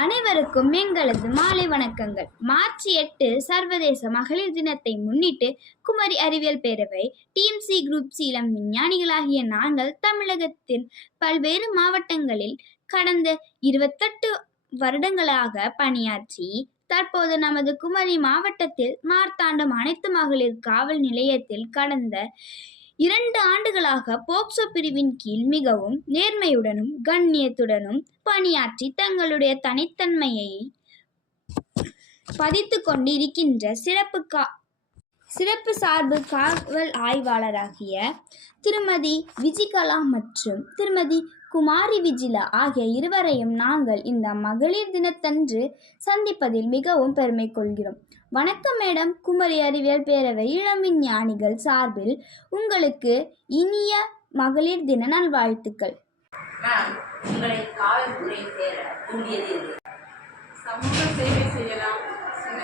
அனைவருக்கும் எங்களது மாலை வணக்கங்கள். மார்ச் 8 சர்வதேச மகளிர் தினத்தை முன்னிட்டு குமரி அறிவியல் பேரவை, டிஎம்சி குரூப் சி இளம் விஞ்ஞானிகளாகிய நாங்கள் தமிழகத்தின் பல்வேறு மாவட்டங்களில் கடந்த 28 வருடங்களாக பணியாற்றி தற்போது நமது குமரி மாவட்டத்தில் மார்த்தாண்டம் அனைத்து மகளிர் காவல் நிலையத்தில் கடந்த 2 ஆண்டுகளாக போக்சோ பிரிவின் கீழ் மிகவும் நேர்மையுடனும் கண்ணியத்துடனும் பணியாற்றி தங்களுடைய தனித்தன்மையை பதித்து கொண்டு இருக்கின்ற சிறப்பு சார்பு காவல் ஆய்வாளராகிய திருமதி விஜிகலா மற்றும் திருமதி குமாரி விஜிலா ஆகிய இருவரையும் நாங்கள் இந்த மகளிர் தினத்தன்று சந்திப்பதில் மிகவும் பெருமை கொள்கிறோம். வணக்கம் மேடம். குமரி அறிவியல் பேரவை இளம் விஞ்ஞானிகள் சார்பில் உங்களுக்கு இனிய மகளிர் தின நல்வாழ்த்துக்கள். உங்களை காவல்துறை சேர தூண்டியது சமூக சேவை செய்யலாம், சின்ன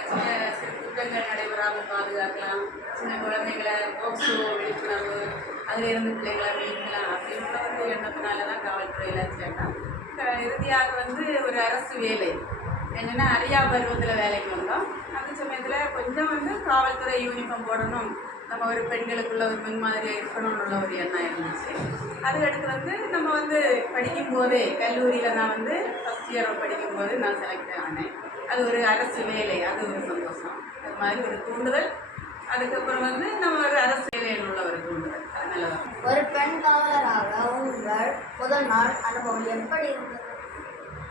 சின்ன குற்றங்கள் நடைபெறாமல் பாதுகாக்கலாம், சின்ன குழந்தைகளை போக்சோ விழிப்புணர்வு அதிலிருந்து பிள்ளைகளை மீட்கலாம் அப்படின்ற ஒரு எண்ணத்தினால தான் காவல்துறையில் சேர்ந்தோம். இறுதியாக ஒரு அரசு வேலை என்னென்னா அரியா பருவத்தில் வேலைக்கு வந்தோம். அந்த சமயத்தில் கொஞ்சம் காவல்துறை யூனிஃபார்ம் போடணும், நம்ம ஒரு பெண்களுக்குள்ள ஒரு முன்மாதிரியாக இருக்கணும்னு ஒரு எண்ணம் இருந்துச்சு. அதுக்கடுத்து நம்ம படிக்கும் போதே கல்லூரியில் நான் ஃபஸ்ட் இயர் படிக்கும்போது நான் செலக்ட் ஆனேன். அது ஒரு அரசு வேலை, அது ஒரு சந்தோஷம், அது மாதிரி ஒரு தூண்டுதல். அதுக்கப்புறம் நம்ம ஒரு அரசு வேலையில் உள்ள ஒரு தூண்டுதல், அதனால தான். ஒரு பெண் காவலராக உங்கள் முதல் நாள் அனுபவம் எப்படி இருந்தது?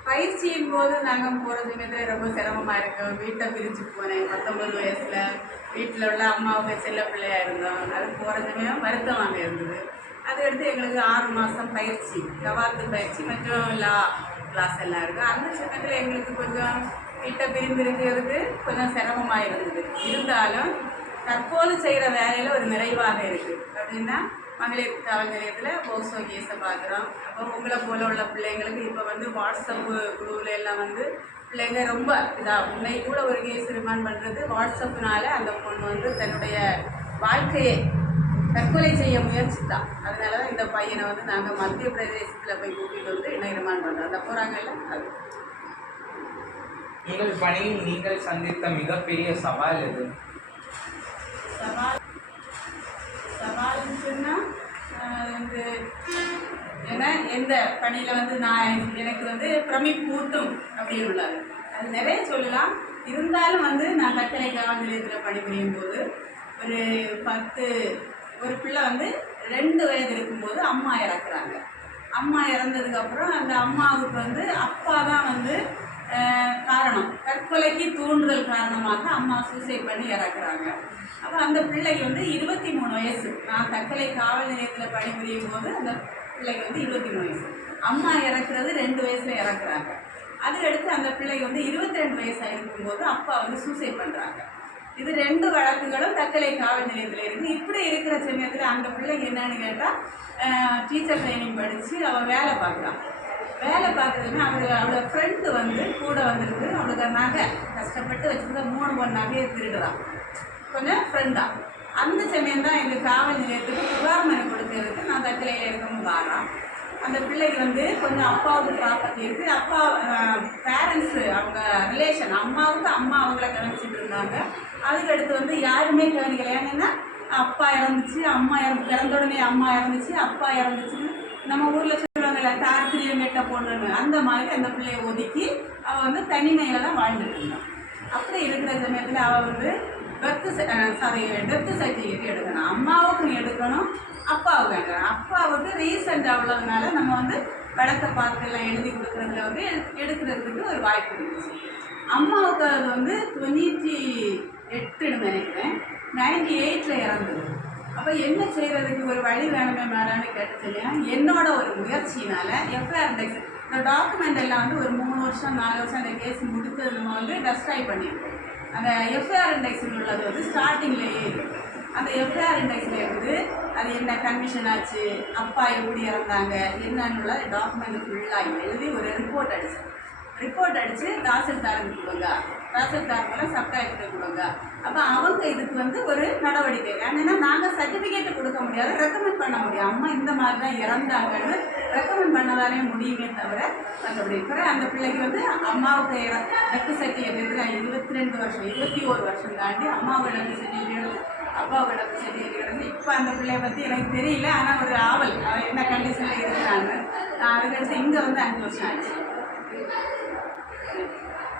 பயிற்சியின் போது நாங்கள் போகிற சமயத்தில் ரொம்ப சிரமமாக இருக்கும். வீட்டை பிரிஞ்சு போனேன் 19 வயசில். வீட்டில் உள்ள அம்மாவுக்கு செல்ல பிள்ளையாக இருந்தோம். அது போகிற சமயம் வருத்தமாக இருந்தது. அதுக்கடுத்து எங்களுக்கு 6 மாதம் பயிற்சி, கவாத்து பயிற்சி மற்றும் லா கிளாஸ் எல்லாம் இருக்குது. அந்த சமயத்தில் எங்களுக்கு கொஞ்சம் வீட்டை பிரிந்திருக்கிறதுக்கு கொஞ்சம் சிரமமாக இருந்தது. இருந்தாலும் தற்போது செய்கிற வேலையில் ஒரு நிறைவாக இருக்குது. அப்படின்னா மகளிர் காவல் நிலையத்தில் போக்சோ கேஸை பார்க்குறோம். அப்போ உங்களை போல் உள்ள பிள்ளைங்களுக்கு இப்போ வாட்ஸ்அப்பு குழுவில் எல்லாம் பிள்ளைங்க ரொம்ப இதாக உன்னை கூட ஒரு கேஸ் ரிமாண்ட் பண்ணுறது வாட்ஸ்அப்புனால அந்த பொண்ணு தன்னுடைய வாழ்க்கையை தற்கொலை செய்ய முயற்சித்தான். அதனால தான் இந்த பையனை நாங்கள் மத்திய பிரதேசத்தில் போய் கூட்டிகிட்டு என்ன ரிமாண்ட் பண்ணுறோம். அந்த போகிறாங்கல்ல அது. உங்கள் பணியில் நீங்கள் சந்தித்த மிகப்பெரிய சவால் எது? சவால்னு சொன்னால் ஏன்னா எந்த பணியில் நான் எனக்கு பிரமிப்பூட்டும் அப்படின்னு உள்ளது. அது நிறைய சொல்லலாம். இருந்தாலும் நான் கட்டளை காவல் நிலையத்தில் பணிபுரியும் போது ஒரு பிள்ளை 2 வயது இருக்கும்போது அம்மா இறக்குறாங்க. அம்மா இறந்ததுக்கப்புறம் அந்த அம்மாவுக்கு அப்பா தான் காரணம், தற்கொலைக்கு தூண்டுதல் காரணமாக அம்மா சூசைட் பண்ணி இறக்குறாங்க. அப்போ அந்த பிள்ளைக்கு 23 வயசு. நான் தற்கொலை காவல் நிலையத்தில் பணிபுரியும் போது அந்த பிள்ளைக்கு 23 வயசு. அம்மா இறக்குறது 2 வயசில் இறக்குறாங்க. அதுக்கடுத்து அந்த பிள்ளைக்கு 22 வயசாக இருக்கும்போது அப்பா சூசைட் பண்ணுறாங்க. இது 2 வழக்குகளும் தக்கலை காவல் நிலையத்தில் இருக்குது. இப்படி இருக்கிற சமயத்தில் அந்த பிள்ளைக்கு என்னன்னு கேட்டால் டீச்சர் ட்ரைனிங் படித்து அவள் வேலை பார்க்குறான். வேலை பார்க்குறதுன்னா அவளோட ஃப்ரெண்டு கூட வந்துருக்கு. அவளுக்கு நகை கஷ்டப்பட்டு வச்சுருந்தா 3 பொன் நகையை திருடுறான், கொஞ்சம் ஃப்ரெண்டாக. அந்த சமயம் தான் எங்கள் காவல் நிலையத்துக்கு புகார் மனு கொடுக்கறதுக்கு நான் தக்கலையில் இருக்கவும் வாரான். அந்த பிள்ளைக்கு கொஞ்சம் அப்பாவுக்கு ப்ராப்பர்ட்டி இருக்குது. அப்பா பேரண்ட்ஸு அவங்க ரிலேஷன் அம்மாவுக்கு அம்மா அவங்கள கவனிச்சிட்டு இருந்தாங்க. அதுக்கடுத்து யாருமே கவனிக்கலை. ஏன்னா அப்பா இறந்துச்சு, அம்மா பிறந்த உடனே அம்மா இறந்துச்சு, அப்பா இறந்துச்சுன்னு நம்ம ஊரில் சொல்லுவாங்கல்ல, தார்த்திரியம் கெட்ட பொண்ணுன்னு. அந்த மாதிரி அந்த பிள்ளையை ஒதுக்கி அவள் தனிமையில் தான் வாழ்ந்துட்டு இருந்தான். அப்படி இருக்கிற சமயத்தில் அவள் டெத்து சர்டிஃபிகேட் எடுக்கணும். அம்மாவுக்கும் எடுக்கணும், அப்பாவுக்கும் எடுக்கணும். அப்பாவுக்கு ரீசெண்ட் அவ்வளோதுனால நம்ம வழக்கை பார்த்து எல்லாம் எழுதி கொடுக்குறதுல எடுக்கிறதுக்கு ஒரு வாய்ப்பு இருந்துச்சு. அம்மாவுக்கு அது 98ன்னு நினைக்கிறேன், 98ல் இறந்தது. அப்போ என்ன செய்கிறதுக்கு ஒரு வழி வேணுமே மேலான்னு கேட்டுச்சு இல்லையா. என்னோட ஒரு முயற்சினால் எஃப்ஐஆர் இண்டெக்ஸ் இந்த டாக்குமெண்ட் எல்லாம் ஒரு 3 வருஷம் 4 வருஷம் அந்த கேஸ் முடித்தது நம்ம டெஸ்ட்ராய் பண்ணியிருக்கோம். அந்த எஃப்ஐஆர் இண்டெக்ஸில் உள்ளது ஸ்டார்டிங்லேயே இருக்குது. அந்த எஃப்ஐஆர் இண்டெக்ஸில் அது என்ன கன்விஷன் ஆச்சு, அப்பா எப்படி இறந்தாங்க என்னன்னுள்ள டாக்குமெண்ட் ஃபுல்லாக எழுதி ஒரு ரிப்போர்ட் அடித்தேன். ரிப்போர்ட் அடித்து தாசில்தாருக்கு கொடுங்க, தாசில்தாருக்குள்ள சப்டாக்டர் கொடுங்க. அப்போ அவங்க இதுக்கு வந்து ஒரு நடவடிக்கை, ஏன்னா நாங்கள் சர்டிஃபிகேட் கொடுக்க முடியாது, ரெக்கமெண்ட் பண்ண முடியும். அம்மா இந்த மாதிரி தான் இறந்தாங்கன்னு ரெக்கமெண்ட் பண்ணதாலே முடியுமே தவிர மற்றபடி இருக்கிற அந்த பிள்ளைக்கு வந்து அம்மாவுக்கு டெத்து சர்டிஃபிகேட் 22 வருஷம் 21 வருஷம் தாண்டி அம்மாவோட டெத்து சர்டிஃபிகேட் அப்பாவோட டெத்து சர்டிஃபிகேட் வந்து இப்போ அந்த பிள்ளைய பற்றி எனக்கு தெரியல. ஆனால் ஒரு ஆவல் அவன் என்ன கண்டிஷனில் இருக்கிறாங்க. அதுக்கடுத்து இங்கே வந்து 5 வருஷம் ஆச்சு.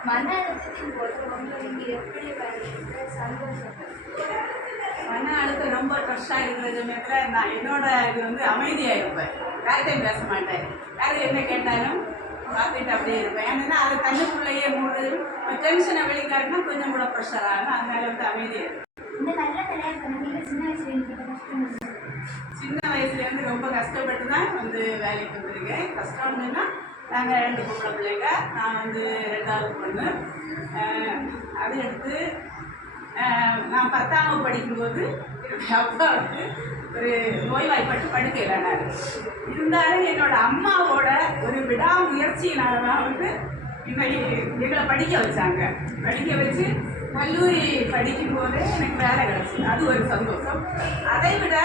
மன அழுத்தத்தின் போது உங்களுக்கு எப்படி சந்தோஷம்? மன அழுத்தம் ரொம்ப ட்ரெஸ்ஸாக இருக்கிற சமயத்தில் நான் என்னோட இது வந்து அமைதியாக இருப்பேன், யார்கிட்டையும் பேச மாட்டேன். யாரும் என்ன கேட்டாலும் பார்த்துட்டு அப்படியே இருப்பேன். ஏன்னா அது தண்ணிக்குள்ளேயே மூணு டென்ஷனை வெளிக்காட்டினா கொஞ்சம் கூட ப்ரெஷர் ஆகும். அதனால வந்து அமைதியாக இருக்கும். இந்த நல்ல கல்யாணம் சின்ன வயசுலேருந்து ரொம்ப கஷ்டப்பட்டு தான் வந்து வேலைக்கு வந்துருக்கேன். கஷ்டம்னா நாங்கள் 2 பொம்பளை பிள்ளைங்க, நான் வந்து 2வது பொண்ணு. அது எடுத்து நான் 10ஆம் வகுப்பு படிக்கும்போது என்னுடைய அப்பாவுக்கு ஒரு நோய்வாய்ப்பட்டு படுக்கையிலானார். இருந்தாலும் என்னோட அம்மாவோட ஒரு விடாமுயற்சியினால தான் வந்து இன்னைக்கு எங்களை படிக்க வச்சாங்க. படிக்க வச்சு கல்லூரி படிக்கும்போதே எனக்கு வேலை கிடச்சி, அது ஒரு சந்தோஷம். அதை விட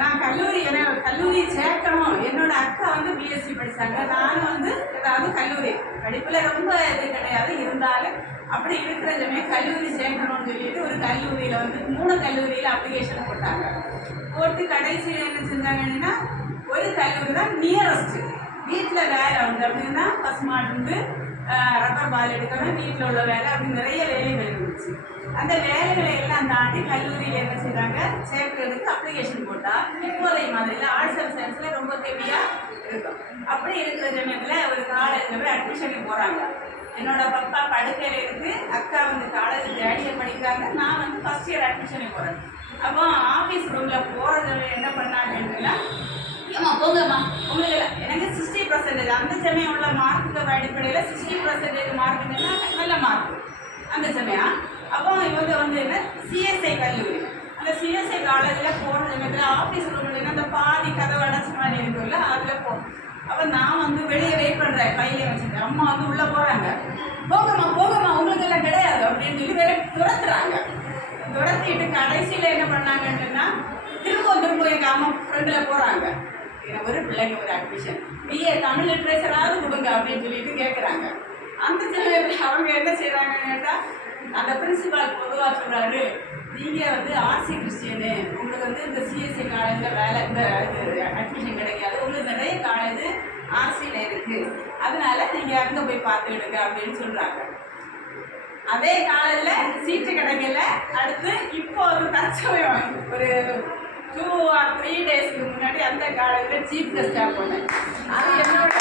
நான் கல்லூரி சேர்க்கணும். என்னோட அக்கா வந்து பிஎஸ்சி படித்தாங்க, நானும் வந்து ஏதாவது கல்லூரி படிப்பில் ரொம்ப இது கிடையாது, இருந்தாலும் அப்படி இருக்கிற சமயம் கல்லூரி சேர்க்கணும்னு சொல்லிட்டு ஒரு கல்லூரியில் வந்து 3 கல்லூரியில் அப்ளிகேஷன் போட்டாங்க. போட்டு கடைசியில் என்ன செஞ்சாங்கன்னா ஒரு கல்லூரி தான் நியரஸ்ட்டு, வீட்டில் வேலை உண்டு அப்படின்னா பசுமாடு உண்டு, ரப்பர் பால் எடுக்கணும், வீட்டில் உள்ள வேலை, அப்படி நிறைய வேலைகள் இருந்துச்சு. அந்த வேலைகளை எல்லாம் தாண்டி கல்லூரியில் என்ன செய்கிறாங்க, சேர்க்கிறதுக்கு அப்ளிகேஷன் போட்டால் இப்போதைய மாதிரியில் ஆர்ட்ஸ் அண்ட் சயின்ஸில் ரொம்ப ஹெவியாக இருக்கும். அப்படி இருக்கிற சமயத்தில் ஒரு காலேஜில் போய் அட்மிஷனுக்கு போகிறாங்க. என்னோட பப்பா படுக்கையில் இருக்குது, அக்கா வந்து காலேஜ் தேர்ட் இயர் படிக்கிறாங்க, நான் வந்து ஃபஸ்ட் இயர் அட்மிஷனுக்கு போகிறேன். அப்போ ஆஃபீஸ் ரூமில் போகிறதுல என்ன பண்ணாங்கன்னா, ஏம்மா போங்கம்மா உங்களுக்கு எனக்கு 60% அந்த சமயம் உள்ள மார்க்குக்கு அடிப்படையில் 60% மார்க்குன்னா நல்ல மார்க் அந்த சமயம். அப்போ இவங்க வந்து என்ன சிஎஸ்ஐ கல்லூரி, அந்த சிஎஸ்ஐ காலேஜில் போகிற சமயத்தில் ஆஃபீஸ் ரூமில் அந்த பாதி கதவு அடைச்ச மாதிரி இருக்குல்ல, அதில் போகும். அப்போ நான் வந்து வெளியே வெயிட் பண்ணுறேன், கையிலே வச்சுருக்கேன். அம்மா வந்து உள்ளே போகிறாங்க, போங்கம்மா உங்களுக்கு எல்லாம் கிடையாது அப்படின்னு சொல்லி வேற துரத்துறாங்க. துரத்திட்டு கடைசியில் என்ன பண்ணாங்கன்னா திரும்ப எங்கள் அம்மா ஃப்ரெண்டில் போகிறாங்க. ஒரு பிள்ளைங்க ஒரு அட்மிஷன் பிஏ தமிழ் லிட்ரேச்சராவது கொடுங்க அப்படின்னு சொல்லிட்டு கேட்குறாங்க. அந்த சமயத்தில் அவங்க என்ன செய்கிறாங்கன்னு கேட்டால் அந்த பிரின்சிபால் பொதுவாக சொல்கிறாரு, நீங்கள் வந்து ஆர்சி கிறிஸ்டியனு, உங்களுக்கு வந்து இந்த சிஎஸ்சி காலேஜில் வேலை இந்த அட்மிஷன் கிடைக்காது, உங்களுக்கு நிறைய காலேஜ் ஆர்சியில் இருக்குது, அதனால நீங்கள் அங்கே போய் பார்த்துக்கிடுங்க அப்படின்னு சொல்கிறாங்க. அதே காலேஜில் சீட்டு கிடைக்கல. அடுத்து இப்போ ஒரு தற்சமயம் ஒரு 2 or 3 டேஸ்க்கு முன்னாடி அந்த காலேஜில் சீஃப் கெஸ்டாக போனேன். அது என்னோட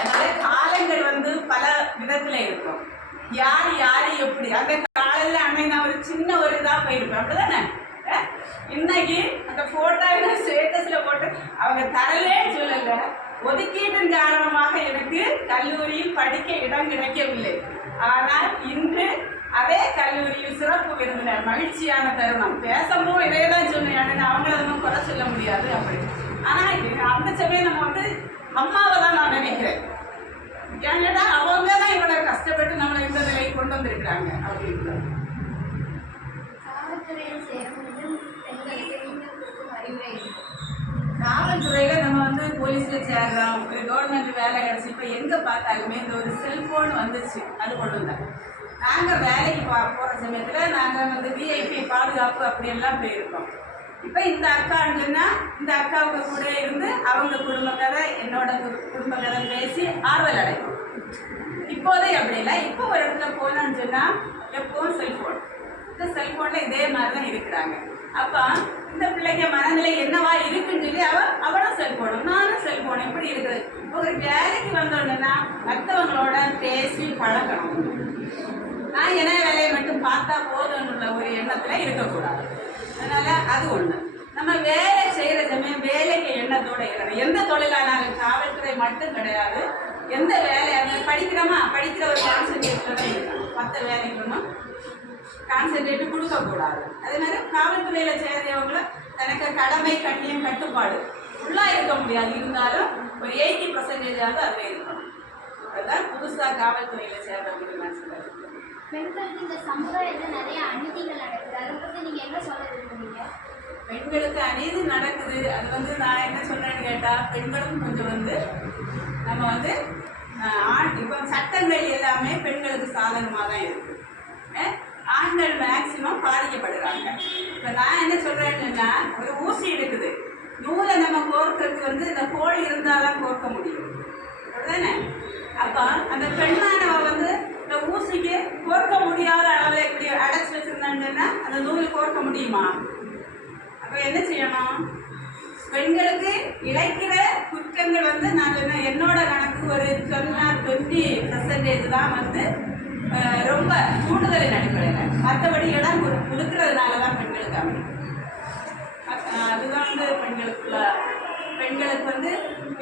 அதனால காலங்கள் வந்து பல விதத்தில் இருக்கும். யார் எப்படி அந்த காலையில் அன்னைக்கு நான் ஒரு சின்ன ஒரு இதாக போயிருப்பேன், அப்படிதானே? இன்னைக்கு அந்த ஃபோட்டோ ஸ்டேட்டஸில் போட்டு அவங்க தரலே சொல்லலை, ஒதுக்கீட்டின் காரணமாக எனக்கு கல்லூரியில் படிக்க இடம் கிடைக்கவில்லை. ஆனால் இன்று அதே கல்லூரியில் சிறப்பு விருந்தினர், மகிழ்ச்சியான தருணம். பேசவும் இதே தான் சொன்னேன், அவங்கள ஒன்றும் குறை சொல்ல முடியாது அப்படி. ஆனால் அந்த சமயம் நம்ம வந்து அம்மாவை தான் நான் நினைக்கிறேன். ஏன்னா அவங்க தான் இவ்வளோ கஷ்டப்பட்டு நம்மளை இந்த நிலைக்கு கொண்டு வந்திருக்கிறாங்க அப்படின்னு. காவல்துறையில் சேரும் பெண்களுக்கு நீங்கள் கொடுக்கும் அறிவுரை? காவல்துறையில் நம்ம வந்து போலீஸில் சேர்றோம், ஒரு கவர்மெண்ட் வேலை கிடச்சி. இப்போ எங்கே பார்த்தாலுமே இந்த ஒரு செல்ஃபோன் வந்துச்சு, அது கொண்டு வந்தாங்க. நாங்கள் வேலைக்கு போகிற சமயத்தில் நாங்கள் வந்து விஐபி பாதுகாப்பு அப்படியெல்லாம் போயிருக்கோம். இப்போ இந்த அக்காண்டுன்னா இந்த அக்காவுக்கு கூட இருந்து அவங்க குடும்ப கதை என்னோட குடும்ப கதை பேசி ஆறுதல் அடைக்கும். இப்போதே அப்படி இல்லை. இப்போ ஒரு இடத்துல போனோன்னு சொன்னால் எப்போவும் செல்ஃபோன், இந்த செல்ஃபோனில் இதே மாதிரி தான் இருக்கிறாங்க. அப்போ இந்த பிள்ளைங்க மனநிலை என்னவா இருக்குன்னு சொல்லி அவளும் செல்ஃபோனும் நானும் செல்ஃபோன் எப்படி இருக்குது. ஒரு வேலைக்கு வந்தோன்னா மற்றவங்களோட பேசி பழகணும். நான் என்ன வேலையை மட்டும் பார்த்தா போதும்னுள்ள ஒரு எண்ணத்தில் இருக்கக்கூடாது. அதனால் அது ஒன்று. நம்ம வேலை செய்கிற சமயம் வேலைக்கு எண்ணத்தோடு இருக்கணும். எந்த தொழிலானாலும் காவல்துறை மட்டும் கிடையாது, எந்த வேலையாக படிக்கிற ஒரு கான்சன்ட்ரேட்டோட இருக்கணும். மற்ற வேலைக்கு ஒன்றும் கான்சன்ட்ரேட்டு கொடுக்கக்கூடாது. அதே மாதிரி காவல்துறையில் சேர்ந்தவங்களும் தனக்கு கடமை கண்ணியம் கட்டுப்பாடு ஃபுல்லாக இருக்க முடியாது, இருந்தாலும் ஒரு 80% அதில் இருக்கணும். அதுதான் புதுசாக காவல்துறையில் சேர்றவங்களுக்கு நான் சொல்லுவேன். பெண்களுக்கு இந்த சமுதாயத்தில் நிறைய அநீதிகள் நடக்குது, அதை பற்றி நீங்கள் என்ன சொல்ல விரும்புறீங்க? பெண்களுக்கு அநீதி நடக்குது. அது வந்து நான் என்ன சொல்றேன்னு கேட்டால், பெண்களும் கொஞ்சம் வந்து நம்ம வந்து இப்போ சட்டங்கள் எல்லாமே பெண்களுக்கு சாதகமாக தான் இருக்குது. ஆண்கள் மேக்சிமம் பாதிக்கப்படுறாங்க. இப்போ நான் என்ன சொல்கிறேன்னா, ஒரு ஊசி இருக்குது, நூலை நம்ம கோர்க்கறதுக்கு வந்து இந்த கோல் இருந்தால் தான் கோர்க்க முடியும், அப்படிதானே? அப்போ அந்த பெண்ணானவ வந்து இந்த ஊசிக்கு கோர்க்க முடியாத அளவில் இப்படி அடைச்சி வச்சுருந்தாங்கன்னா அந்த நூல் கோர்க்க முடியுமா? அப்போ என்ன செய்யணும்? பெண்களுக்கு இழைக்கிற குற்றங்கள் வந்து நான் சொன்ன என்னோட கணக்கு ஒரு 20% தான் வந்து ரொம்ப தூண்டுதலின் அடிப்படையில், மற்றபடி இடம் கொடுக்கறதுனால தான் பெண்களுக்கு அமையும். அதுதான் வந்து பெண்களுக்கு வந்து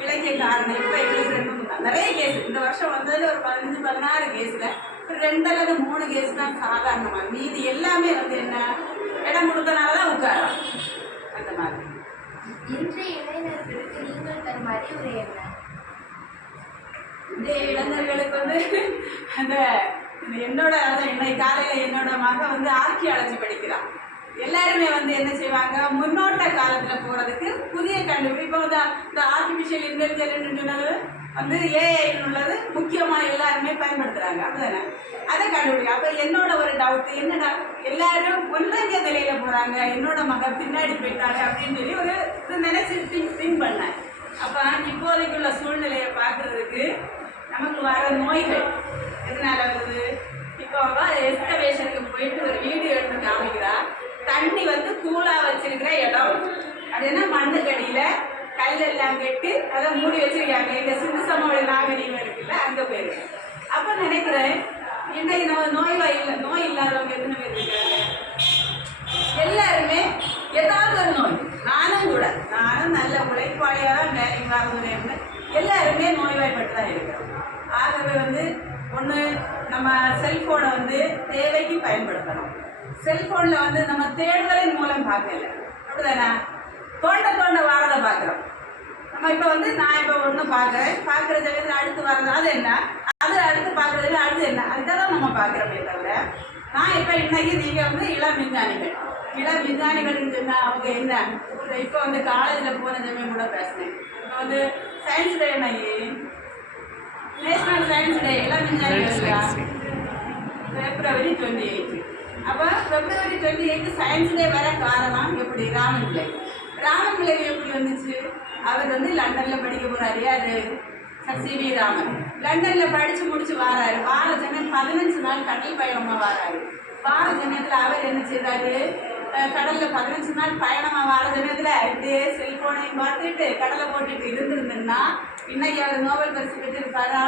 இலக்கிய காரணம். இப்போ எங்களுக்கு நிறைய கேஸ் இந்த வருஷம் வந்ததில் ஒரு 15-16 கேஸில் ஒரு 2 அல்லது 3 கேஸ் தான் சாதாரணமாக, மீதி எல்லாமே வந்து என்ன இடம் கொடுத்தனால தான் உட்காரம் அந்த மாதிரி. இன்றைய இளைஞர்களுக்கு நீங்கள் தரும் அறிவுரை என்ன? இன்றைய இளைஞர்களுக்கு வந்து அந்த என்னோட இன்னைக்கு காலையில் என்னோட மகன் வந்து ஆர்கியாலஜி படிக்கிறான். எல்லாருமே வந்து என்ன செய்வாங்க, முன்னோட்ட காலத்தில் போகிறதுக்கு புதிய கண்டுபிடி இப்போ வந்து இந்த ஆர்டிஃபிஷியல் இன்டெலிஜென்ஸ் வந்து ஏஐன்னு உள்ளது முக்கியமாக எல்லாருமே பயன்படுத்துகிறாங்க, அப்படிதானே? அதை கண்டுபிடிக்கும். அப்போ என்னோட ஒரு டவுட்டு என்னடா, எல்லாரும் ஒன்றஞ்ச நிலையில் போகிறாங்க, என்னோட மகன் பின்னாடி போயிட்டாங்க அப்படின்னு சொல்லி ஒரு இது நினைச்சு திங்க் பண்ணேன். அப்போ இப்போதைக்குள்ள சூழ்நிலையை பார்க்குறதுக்கு நமக்கு வர நோய்கள் எதனால வருது? இப்போ எக்ஸ்கவேஷனுக்கு போயிட்டு ஒரு வீடியோ எடுத்து காமிக்கிறா, தண்ணி வந்து கூலாக வச்சிருக்கிற இடம், அப்படின்னா மண்ணுக்கடியில் கல்லெல்லாம் கட்டி அதை மூடி வச்சிருக்காங்க. எங்கள் சிந்து சமவெளி நாகரீகம் இருக்குல்ல, அங்கே போயிருக்கு. அப்போ நினைக்கிறேன், இன்னைக்கு நம்ம நோய் இல்லாதவங்க எத்தனை பேர் இருக்காங்க? எல்லாருமே ஏதாவது ஒரு நோய். நானும் நல்ல உழைப்பாளியாக தான் வேலைக்கு வாங்குறேன்னு எல்லாருமே நோய்வாய்ப்பட்டு தான் இருக்கிறோம். ஆகவே வந்து ஒன்று நம்ம செல்ஃபோனை வந்து தேவைக்கு பயன்படுத்தணும். செல்ஃபோனில் வந்து நம்ம தேடுதலின் மூலம் பார்க்கல, அப்படிதானே? தோண்ட வாரதை பார்க்குறோம் நம்ம. இப்போ வந்து நான் இப்போ ஒன்று பார்க்குற சமயத்தில் அடுத்து வர்றது அது என்ன, அது அடுத்து பார்க்குறது அடுத்து என்ன, அதுதான் நம்ம பார்க்குறோமே தவிர, நான் இப்போ இன்னைக்கு நீங்கள் வந்து இளம் விஞ்ஞானிகள்னு சொன்னால் அவங்க என்ன, இப்போ வந்து காலேஜில் போன சமயம் கூட பேசினேன். இப்போ வந்து சயின்ஸ் டே இன்னைக்கு நேஷனல் சயின்ஸ் டே, இளம் விஞ்ஞானிகள் February 28. அப்போ February 28 சயின்ஸ் டே வர காரணம் எப்படி? ராமன் பிள்ளை எப்படி வந்துச்சு? அவர் வந்து லண்டனில் படிக்க போகிறாரு. யார்? சி.வி. ராமன். லண்டனில் படித்து முடிச்சு வாராரு. வார சமயம் 15 நாள் கடல் பயணமாக வாராரு. வார சமயத்தில் அவர் என்ன செய்தார்? கடலில் 15 நாள் பயணமாக வார சமயத்தில் இப்படியே செல்ஃபோனையும் பார்த்துட்டு கடலை போட்டுட்டு இருந்திருந்தேன்னா இன்னைக்கு அவர் நோபல் பரிசு பெற்றிருப்பாரா?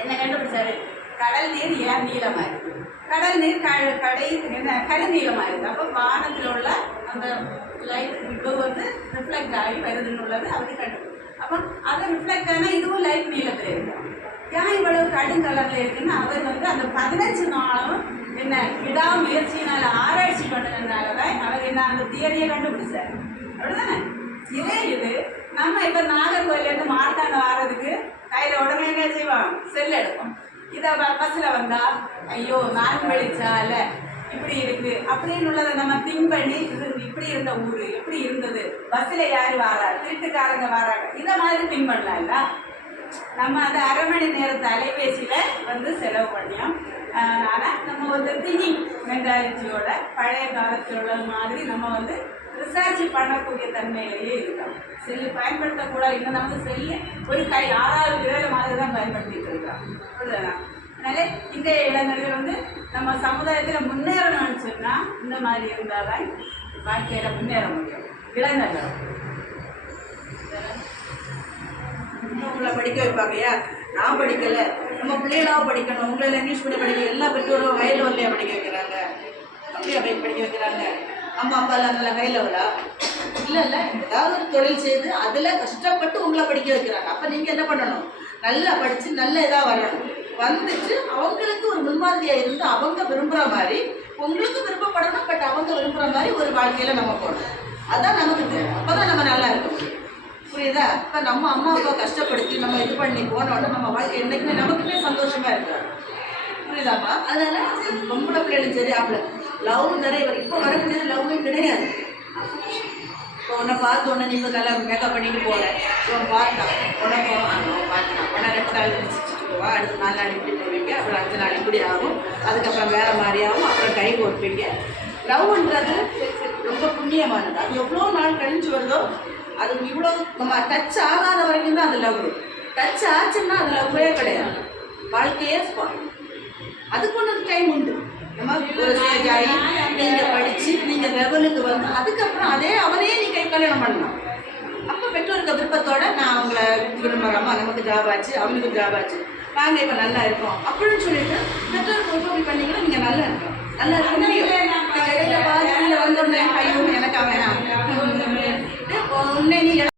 என்ன கண்டுபிடிச்சாரு? கடல் நீர் ஏன் நீளமாக இருக்குது, கடல் நீர் கருநீளமாக இருக்குது. அப்போ வானத்தில் உள்ள அந்த லைட் ப்ளூ வந்து ரிஃப்ளெக்ட் ஆகி வருதுன்னு உள்ளது அவருக்கு கண்டுபிடிக்கும். அப்போ அதை ரிஃப்ளெக்ட் ஆனால் இதுவும் லைட் நீளத்தில் இருக்கும். ஏன் இவ்வளவு கடுங்கலரில் இருக்குன்னு அவர் வந்து அந்த 15 நாளும் என்ன விடாமுயற்சியினால் ஆராய்ச்சி பண்ணதுனால தான் அவர் என்ன அந்த தியரியை கண்டுபிடிச்சார், அப்படிதானே? இது நம்ம இப்போ நாகர்கோயிலேருந்து மார்த்தாண்ட வர்றதுக்கு கையில் உடனே என்ன செய்வோம்? செல் எடுப்போம். இதை பஸ்ஸில் வந்தால் ஐயோ நான் வெளிச்சால இப்படி இருக்குது அப்படின்னு உள்ளதை நம்ம திங்க் பண்ணி இது இப்படி இருந்த ஊர் எப்படி இருந்தது, பஸ்ஸில் யார் வாராரு, திருட்டுக்காரங்க வராங்க, இதை மாதிரி திங்க் பண்ணலாம்ல. நம்ம அந்த அரை மணி நேரத்தை அலைபேசியில் வந்து செலவு பண்ணியோம். ஆனால் நம்ம வந்து திங்கிங் மென்டாலிட்டியோட பழைய காலத்தில் உள்ளது மாதிரி நம்ம வந்து ரிசர்ச் பண்ணக்கூடிய தன்மையிலேயே இருக்கோம். செல்லு பயன்படுத்தக்கூடாது. இன்னும் நம்ம செல்லு ஒரு 6வது விரல் மாதிரி தான் பயன்படுத்திட்டு இருக்கோம், அப்படிதானா? அதனால இந்த இளைஞர்கள் வந்து நம்ம சமுதாயத்தில் முன்னேறணும்னு சொன்னால் இந்த மாதிரி இருந்தால் தான் வாழ்க்கையில் முன்னேற முடியும். இளைஞர்கள் உங்களை படிக்க வைப்பாங்கய்யா, நான் படிக்கலை, நம்ம பிள்ளைகளாக படிக்கணும், உங்களை இங்கிலீஷ் மீடியம் படிக்க எல்லா பெற்றோரும் ஹை லெவல்லையா படிக்க வைக்கிறாங்க, அப்படியா படிக்க வைக்கிறாங்க? அம்மா அப்பா எல்லாம் நல்லா ஹை லெவலா? இல்லை ஏதாவது ஒரு தொழில் செய்து அதில் கஷ்டப்பட்டு உங்களை படிக்க வைக்கிறாங்க. அப்போ நீங்கள் என்ன பண்ணணும்? நல்லா படித்து நல்ல இதாக வரணும். வந்துட்டு அவங்களுக்கு ஒரு முன்மாதிரியாக இருந்து அவங்க விரும்புகிற மாதிரி உங்களுக்கு விருப்பப்படணும். பட் அவங்க விரும்புகிற மாதிரி ஒரு வாழ்க்கையில் நம்ம போகணும். அதுதான் நமக்கு தேவை. அப்போ தான் நம்ம நல்லா இருக்க முடியும். புரியுதா? இப்போ நம்ம அம்மா அப்பா கஷ்டப்படுத்தி நம்ம இது பண்ணி போனோன்னா நம்ம வாழ்க்கை என்றைக்குமே நமக்குமே சந்தோஷமாக இருக்காது. புரியுதாப்பா? அதனால பொம்பளை பிள்ளைகளும் சரி ஆம்பளை லவ் நிறைய இப்போ வரக்கூடியது லவ்வே கிடையாது. இப்போ உன்னை பார்த்து உடனே நீ இப்போ நல்லா மேக்கப் பண்ணிட்டு போகிறேன், இவன் பார்த்தான் உனக்கு பார்த்தான் உடனே 2 நாள் முடிச்சுட்டு போவா, அடுத்த 4 நாள் இப்படி போவீங்க, அப்புறம் 5 நாள் இப்படி ஆகும், அதுக்கப்புறம் வேறு மாதிரி ஆகும், அப்புறம் கை கோர்ப்பீங்க. லவ்ன்றது ரொம்ப புண்ணியமானது. அது எவ்வளோ நாள் கழிஞ்சு வருதோ அது இவ்வளோ நம்ம டச் ஆகாத வரைக்கும் தான் அது லவ். டச் ஆச்சுன்னா அது லவ்வே கிடையாது, வாழ்க்கையே ஸ்பாட். அதுக்கு ஒன்று டைம் உண்டு. நம்ம ஒரு ஸ்டேஜ் ஆகி நீங்கள் படித்து நீங்கள் லெவலுக்கு வந்து அதுக்கப்புறம் அதே அவரையே நீ கல்யாணம் பண்ணலாம். அப்போ பெற்றோருக்கு விருப்பத்தோடு நான் அவங்கள விரும்புகிறோமா, நமக்கு ஜாப் ஆச்சு அவங்களுக்கு ஜாப் ஆச்சு, நாங்கள் இப்போ நல்லா இருக்கோம் அப்படின்னு சொல்லிட்டு பெற்றோருக்கு விருப்பம் பண்ணிங்கன்னா நீங்கள் நல்லா இருக்கோம், நல்லா இருக்க முடியும். இடையில பாதியில் வந்தோடனே ஐயோ எனக்கு அவன் உன்னை நீ